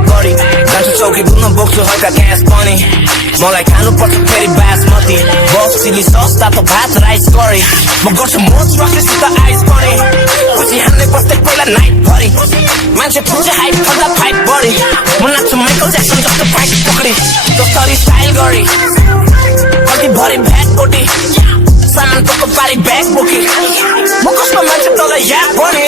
bag गरी जान्छु चौकी बुझ्न बोक्छु हल्का क्यास पनि मलाई खानु पर्छ फेरि बासमती बस चिली सस तातो भात राइस करी म गर्छु मोज रक्सीसित आइस पनि पछि हान्ने बस्दै पहिला नाइट भरि मान्छे फुल्छ हाइट भन्दा फाइट बढी म नाच्छु माइकल ज्याक्सन जस्तो फाइट पकडी जसरी स्टाइल गरी कति भरि भ्याट कोटी सामान पक्क पारी ब्याग बोकी म कसको मान्छे तँलाई याद भने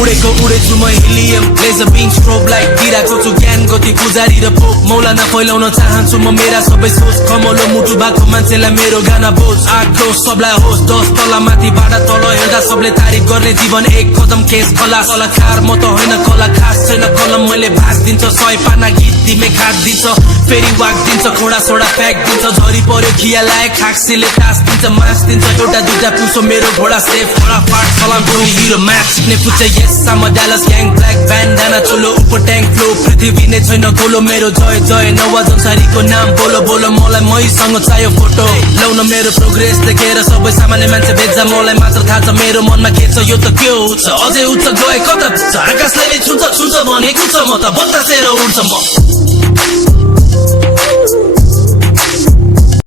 उडेको उडेछु म helium laser beam strobe light दिइरहेको छु ज्ञान गति पुजारी र पोप मौला नफैलाउन चाहन्छु म मेरा सबै सोच कमलो मुटु भएको मान्छेलाई मेरो गाना बोझ आक्रोश सबलाई होस् 10 तला माथिबाट तल हेर्दा सबले तारिफ गर्ने जीवन एक कदम केस खलास कलाकार म त होइन कलाकार छैन कलम मैले भाग दिन्छ 100 पाना गीत तिमी खाट दिन्छ फेरि वाक दिन्छ खोडा सोडा फ्याक दिन्छ झरी पर्यो खिया लायक खाक्सीले टास दिन्छ मास दिन्छ एउटा दुईटा पुसो मेरो घोडा सेफ फटाफट सलाम टु हिरो म्याच सिक्ने पुच्छ यस I'm a Dallas gang black bandana चुलो ऊपर ट्याङ्क फ्लो पृथ्वी नै छैन गोलो मेरो जय जय नवाज अन्सारीको नाम बोलो बोलो मलाई मैसँग चाहियो फोटो लौ न मेरो प्रोग्रेस देखेर सबै सामान्य मान्छे बेच्छ मलाई मात्र थाहा छ मेरो मनमा के छ यो त के हो अझै उच्च गए कता आकाशले छुन्छ भनेको छ म त बतासेर उड्छ म